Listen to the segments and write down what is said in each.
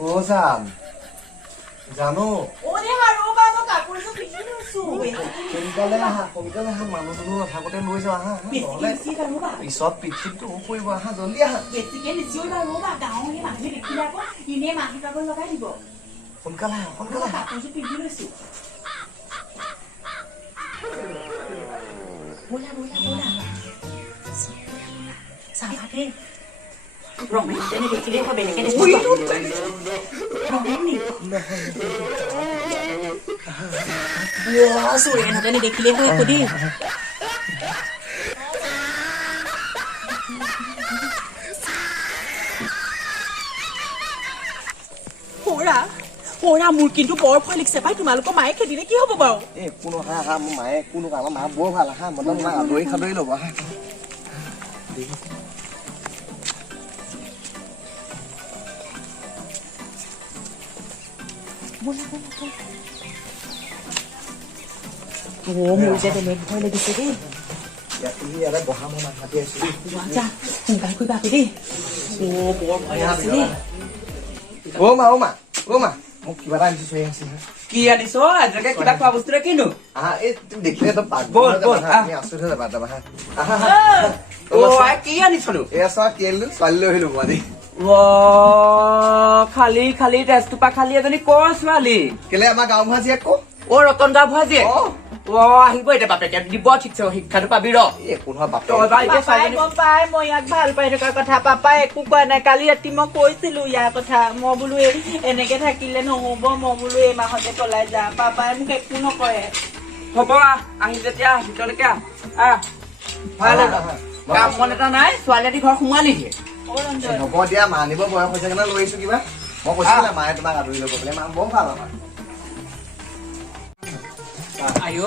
অ' যাম জানো সোনকালে আহা মানুহ নাথাকোতে লৈ যাওঁ আহা নহ'লে পিছত পিঠিত কৰিব আহা জল্দি আহা সোনকালে আহা দেখিলে সুধি মোৰ কিন্তু বৰ ভয় লাগিছে পাই তোমালোকৰ মায়ে খেদিলে কি হ'ব বাৰু কোনো হা মোৰ মায়ে কোনো আমাৰ মা বৰ ভাল আহা মতলব মা আদৰি খাদৰি ল'ব আহা মোৰ যে বেলেগ ভয় লাগিছে দেই ইয়াতে বহা মই মাতি আছো যা সোনকালে কৰিবা আকৌ দেই বৰ ভয় লাগিছে দেই অ' মা মোক কিবা এটা আনিছো চাই আছে কি আনিছ আজিলৈকে কিবা খোৱা বস্তু কিনো আহা এই তুমি দেখিলে তো বল আমি আচৰিত হৈ যাবা তাৰপৰা আহা কি আনিছনো এয়া চোৱা কেলো ছোৱালী লৈ আহিলো মই খালি তেজটোপা খালি এজনী কৰ ছোৱালী কেলে আমাৰ গাঁও ভাজি আকৌ ৰতন গাঁও ভাজিয়ে আহিব এতিয়া বাপেকে দিব ঠিকছে শিক্ষাটো পাবি ৰ একো নহয় বাপে পাপাই মই ইয়াক ভাল পাই থকা কথা পাপাই একো কোৱা নাই কালি ৰাতি মই কৈছিলো ইয়াৰ কথা মই বোলো এনেকে থাকিলে নহব মই বোলো এই মাহতে পলাই যাম পাপাই মোক একো নকৰে হ'ব আহি যেতিয়া ভিতৰলৈকে আহ ভাল কাম মন এটা নাই ছোৱালী ঘৰ সোমালিহি হ'ব দিয়া মা আনিব বয়স হৈছে কাৰণে লৈ আহিছো কিবা মই কৈছিলো মায়ে তোমাক আদৰি ল'ব বোলে মা বৰ ভাল আমাৰ আইঅ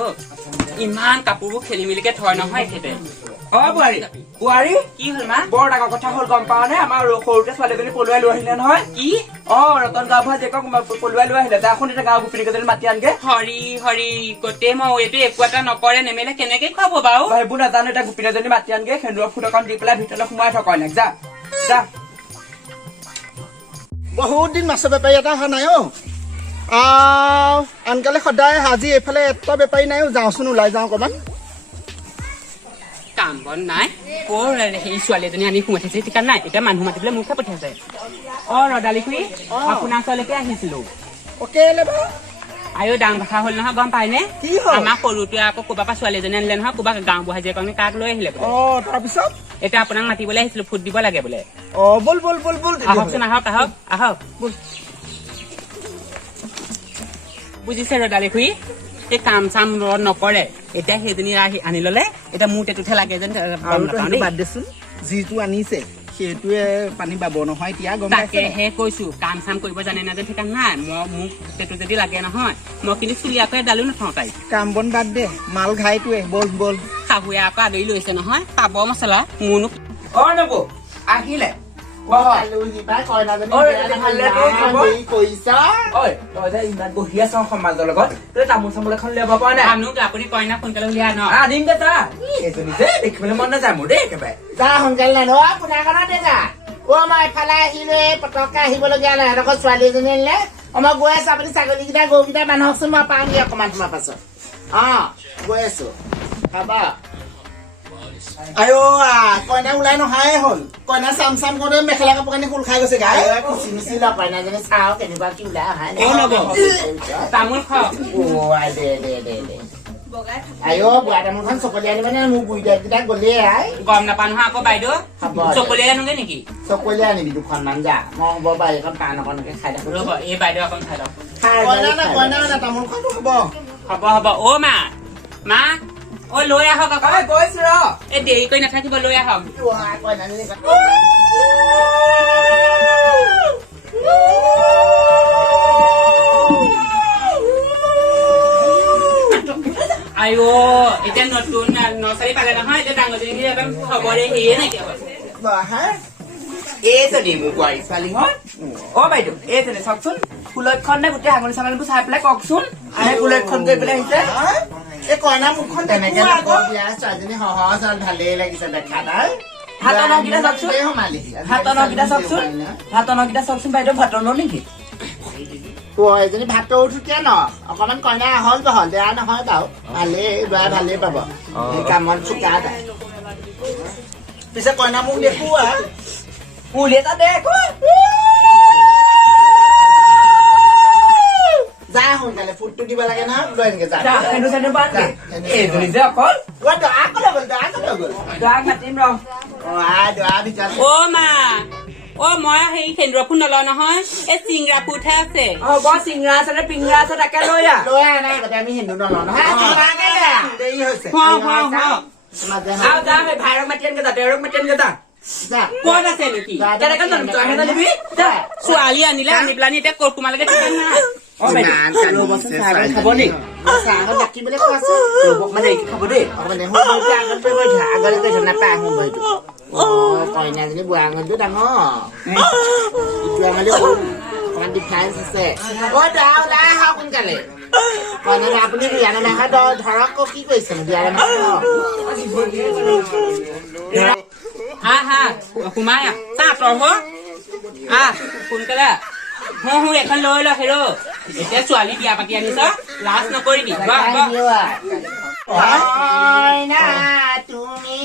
ইমান কাপোৰবোৰ খেলি মেলিকে থয় নহয় এখেতে বোৱাৰী কি হ'ল মা বৰ ডাঙৰ কথা হ'ল গম পাৱ নে আমাৰ সৰুতে ছোৱালীজনী পলুৱাই লৈ আহিলে নহয় কি ৰতন গাঁও ভাজিয়েকক পলুৱাই লৈ আহিলে এখন এতিয়া গাঁও গোপিনী কেইজনী মাতি আনগে হৰি গোটেই মই এইটো একো এটা নকৰে নেমেলে কেনেকে খুৱাব বাৰু সেইবোৰ নাজানো এতিয়া গোপিনী এজনী মাতি আনগে সেন্দুৰৰ ফুট অকণ দি পেলাই ভিতৰলৈ সোমাই থক এনেক যা বহুত দিন মাছৰ বেপাৰী এটা অহা নাই আনকালে সদায় আজি এইফালে এটা বেপাৰী নাই যাওঁচোন ওলাই যাওঁ অকণমান কাম বন নাই সেই ছোৱালী এজনী আনি সোমাই থৈছে ঠিকা নাই এতিয়া মানুহ মাতি পেলাই মুখে পঠিয়াইছে ৰদালি খুৰী আপোনাৰ ওচৰলৈকে আহিছিলো আইঅ ডাঙৰ কথা হ'ল নহয় গম পাইনে আমাৰ সৰুটোৱে আকৌ ক'ৰবাৰ পৰা ছোৱালী এজনী আনিলে নহয় ক'ৰবাৰ গাঁও বুঢ়া জীয়েক কাক লৈ আহিলে তাৰপিছত এতিয়া আপোনাক মাতিবলৈ আহিছিলো ফুট দিব লাগে বোলে বল আহকচোন আহক বুজিছে ৰদালি খুৰী এই কাম চাম নকৰে এতিয়া সেইজনী আনি ললে এতিয়া মোৰ টেটুতহে লাগে যেন বাদ দেচোন যিটো আনিছে সেইটোৱে পানী পাব নহয় এতিয়া গম তাকেহে কৈছো কাম চাম কৰিব জানে না যেন ঠিকা নাই মোক টেটু যদি লাগে নহয় মই কিন্তু চুলিয়াকৈ এডালো নথওঁ তাই কাম বন বাদ দে মাল ঘাইটোৱে বল শাহুৱে আকৌ আদৰি লৈছে নহয় পাব মছলা মোৰনো নবৌ আহিলে বহি আছ সমাজৰ লগত তামোল চামোল এখন উলিয়াব পৰা নাই আপুনি কইনা সোনকালে উলিয়াই ন আনিম দে তা এইজনী যে দেখিবলৈ মন নাযায় মোৰ দেই একেবাৰে যা সোনকালে নাই আপোনাৰ কাৰণতে যা মই এফালে আহিলো পটককে আহিবলগীয়া নাই সিহঁতক ছোৱালী এজনী আনিলে মই গৈ আছো আপুনি ছাগলীকেইটা গৰুকেইটা মানুহকচোন মই পামগে অকমান তোমাৰ পাছত গৈ আছো খাবা কইনা ওলাই নহাই হ'ল কইনা চাম কৰোতে মেখেলা কাপোৰ কানি খোল খাই গৈছে মিচি লওক কইনাজনী চাওঁ কেনেকুৱা কি ওলাই অহাই তামোল খাওঁ বুঢ়া তামোলখন চকলি আনি মানে মোৰ বুঢ়ীকেইটা গ'লেই গম নাপা নহয় আকৌ বাইদেউ চকলিয়াই আনোগে নেকি চকলি আনিবি দুখনমান যা মই হ'ব বাৰু এইখন পাণ অকণকে খাই থাকো ৰ'ব এই বাইদেউ অকণ খাই লওক কইনা তামোলখনটো হ'ব মা লৈ আহক আকৌ গৈছো ৰ এই দেৰি কৰি নাথাকিব লৈ আহক আইঅ এতিয়া নতুন নচাৰী পালে নহয় এতিয়া ডাঙৰজনী খবৰে সেয়ে নাইকিয়া এইজনী মোৰ বোৱাৰী ছোৱালীহঁত বাইদেউ এইজনী চাওকচোন কুলক্ষণ নে গোটেই হাঙনি চাঙনিবোৰ চাই পেলাই কওকচোন কুলক্ষণ কৰি পেলাই আহিছে এই কইনা মুখখন তেনেকে ছোৱালীজনী সহজ হ'ল ভালেই লাগিছে দেখা তাই হাতৰ নখকেইটা চাওকচোন বাইদেউ ভাতৰ ন নেকি এজনী ভাতটো উঠুকে ন অকমান কইনা হল বহল বেয়া নহয় বাৰু ভালেই ল'ৰাই ভালেই পাব এই কামত চোকা এটা পিছে কইনা মোক দেখুওৱা পুলি এটা দে আকৌ যা সোনকালে ফুটটো দিব লাগে নহয় লৈ এনেকে যা সেইটো চাইডে বাদ দে এইজনী যে অকল দৰা ক'লৈ গ'ল দৰা ক'লৈ গ'ল দৰাক মাতিম ৰ দৰা ভিতৰত অ মা অ মই সেই কেন্দ্ৰফোন নলওঁ নহয় এই চিংৰা ফুটহে আছে হ'ব চিংৰা আছে নে পিংৰা আছে তাকে লৈ আহ লৈ আহ নাই আগতে আমি হিন্দু নলওঁ নহয় দেৰি হৈছে আৰু যা সেই ভাইৰক মাতি আনকে যা দেউৰক মাতি আনকে যা যা ক'ত আছে নেকি কেনেকে জানো তইহে জানিবি যা ছোৱালী আনিলে আনি পেলাই এতিয়া তোমালোকে ঠিক নাই অ বাইদেউ ৰ'বচোন চাহ অকণ খাব দেই চাহত ডাকিবলৈ কোৱাচোন ৰ'ব মানে এইটো খাব দেই মানে আগতে গৈ থা আগতে গৈ থা নাপায় আহোঁ বহিটো কইনাজনী বুঢ়া আঙুলিটো ডাঙৰ ইটো আঙুলি সৰু অকমান ডিফাৰেঞ্চ আছে দৰা ওলাই আহক সোনকালে কইনা আপুনি বিয়া নামাখা ধৰক কি কৰিছে বিয়া নামাখা হা সোমাই চাহ তই সোনকালে এখন লৈ ল হেৰ এতিয়া ছোৱালী বিয়া পাতি আনিছ লাজ নকৰিবি কইনা তুমি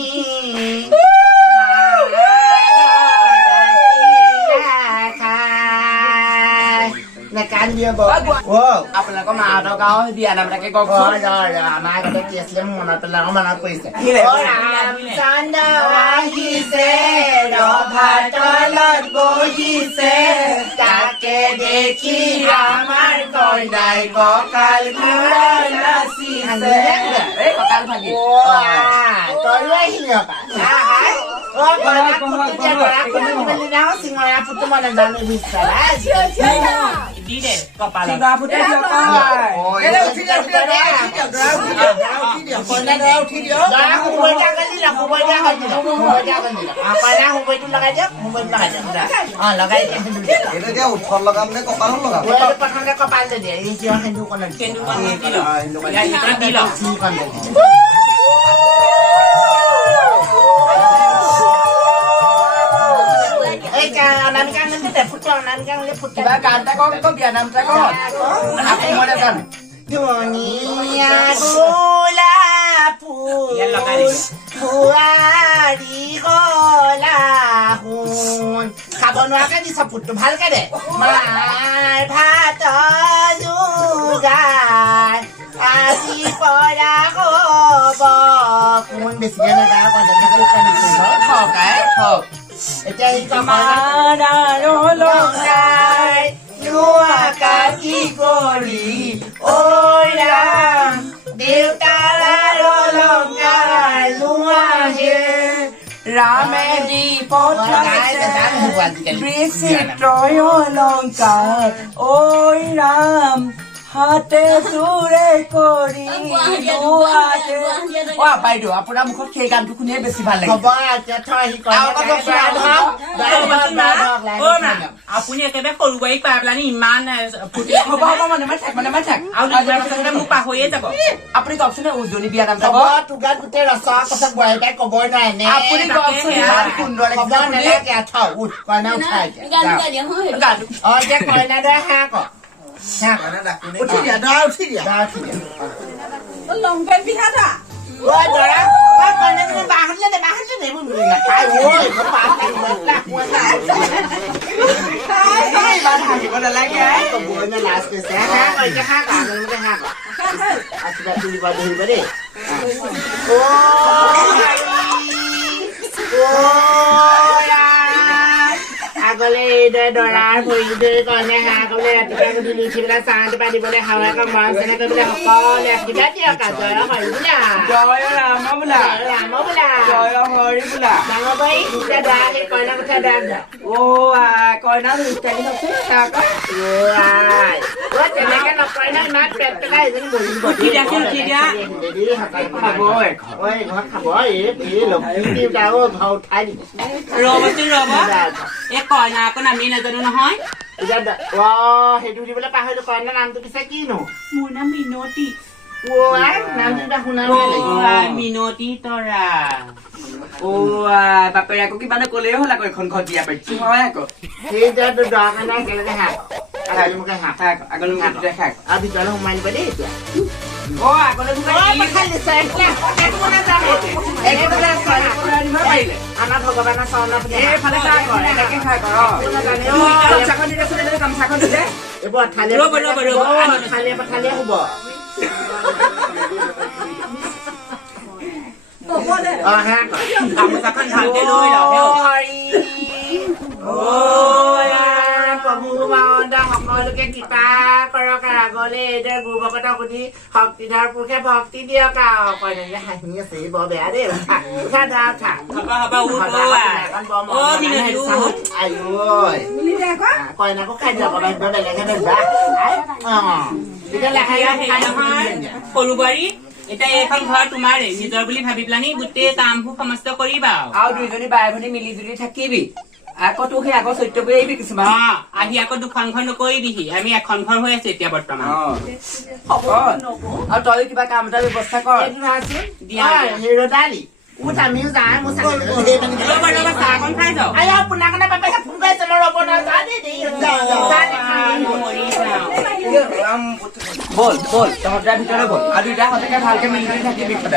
কান দিয়ে আপোনালোকৰ মাহঁতৰ গাঁও বিয়া নাম তাকে কওকচোন আমাৰ আগতে কি আছিলে মোৰ মনত পেলাই মনত পৰিছে তলত বহিছে তাকে দেখি আমাৰ কইনাই কঁকাল ঘূৰাই নাচিছে কঁকাল ভাগি তইও আহিলি চিঙৰা ফুটো মানে জানি দি দে কপালত চিঙৰা ফুটাই দিয়ক উঠল লগাম নে কপালত লগাম প্ৰথমতে কপাল দিয়ে সেন্দু দি ল কিবা গান এটা কওক আকৌ বিয়া নাম এটা কওক আপুনি মই নাজানো ধুনীয়া গোলাপ ফুৱাৰি গলা সোণ খাব নোৱাৰাকে দিছ ফুটটো ভালকে দে মাৰ ভাত যোগাৰ আজি পৰা হ'ব কোন বেছিকে নাযায় ঠকাই ঠক এতিয়া সি কি কৰি দেউতাৰ ৰামে দি পঠাইছে বিচিত্ৰ অলংকাৰ ঐ ৰাম হাতে চোৰে কৰি বাইদেউ আপোনাৰ মুখত সেই গানটো শুনিয়ে বেছি ভাল লাগে আপুনি একেবাৰে সৰু বাৰীক পাই পেলাই ইমান হ'ব মানে মই থাক আৰু মোক পাহৰিয়ে যাব আপুনি কওকচোন উজনি বিয়া নাম হ'ব তোগাত গোটেই ৰচা কথা বোৱাৰী তাই কবই নোৱাৰে নে আপুনি কওকচোন ইমান সুন্দৰ এতিয়া কইনা দৰে হাঁহ ক উঠি দিয়া দৰা উঠি দিয়া লংপেণ্ট পিন্ধা থা আগলে এইদৰে দৰাৰ ভৰিদৰে কইনে হাঁহ কলে ৰাতিপুৱা গধূলি উঠি পেলাই চাহ টোপা দিবলৈ হাওয়া মৰম চেনেহ কৰিবলৈ সকলোৱে কিবা দিয়ক জয় হৰি বোলা জয় ৰাম বোলা ৰাম বোলা জয় হৰি বোলা ডাঙৰ বাৰী এতিয়া দৰা সেই কইনা কথা দৰা কইনা ইত্যাদি তেনেকে নকয় ন ইমান পেট পেলাই এজনী খাব খাব এই লক্ষী দেউতা ঘৰ উঠাই দিব ৰ'বচোন ৰ'ব এই কইনা আকৌ নামি নাজানো নহয় সেইটো দিবলৈ পাহৰিলো কইনাৰ নামটো পিছে কিনো মোৰ নাম মিনতী নামটো শুনা মিনতী তৰা বাপেৰে আকৌ কিবা ক'লেই হ'ল আকৌ এখন ঘৰ দিয়া পাইছো হয় আকৌ সেই দৰা কাৰণে একেলগে হাঁহ আগলৈ মোকে হাত খাক আগলৈ মোক দুটা খাক আৰু ভিতৰলৈ সোমাই নিব দেই এতিয়া অ আগলৈ মোক পঠালি পাৰিলে আমাৰ ভগৱানৰ চৰণৰ এইফালে চা কৰ এনেকে খাই কৰ গামোচাখন দিলে চোন গামোচাখন দিলে এইবোৰ থালিয়ে পঠালিয়ে হ'ব হে গামোচাখন ভালকে লৈ লওঁ প্ৰভু মাউণ্ডা সকলোকে কৃপা কৰক আগলে এইদৰে গুৰু ভকতক সুধি শক্তিধৰ পুৰুষে ভক্তি দিয়ক আৰু কইনাজনী হাঁহি আছে বৰ বেয়া দেই উঠা ধা উঠা কইনাকো খাই যাব বেলেগে সৰু বোৱাৰী এতিয়া এইখন ঘৰ তোমাৰে নিজৰ বুলি ভাবি পেলানি গোটেই কামবোৰ সমস্ত কৰিবা আৰু দুইজনী বাই ভনী মিলি জুলি থাকিবি আকৌ তোক সেই আগৰ চৰিত্ৰবোৰ এৰিবি কিছুমান আহি আকৌ দুখন ঘৰ নকৰিবিহি আমি এখন ঘৰ হৈ আছো এতিয়া বৰ্তমান আৰু তই কিবা কাম এটা ব্যৱস্থা কৰ ৰদালি উঠ আমিও যাওঁ মোৰ চাহখন খাই যাওঁ আপোনাৰ কাৰণে বাপেকে ফোন কৰিছে মই ৰ'ব বল বল তহঁতৰ ভিতৰলৈ বল আৰু দুইটা সঁচাকে ভালকে মিলি জুলি থাকিবি সদায়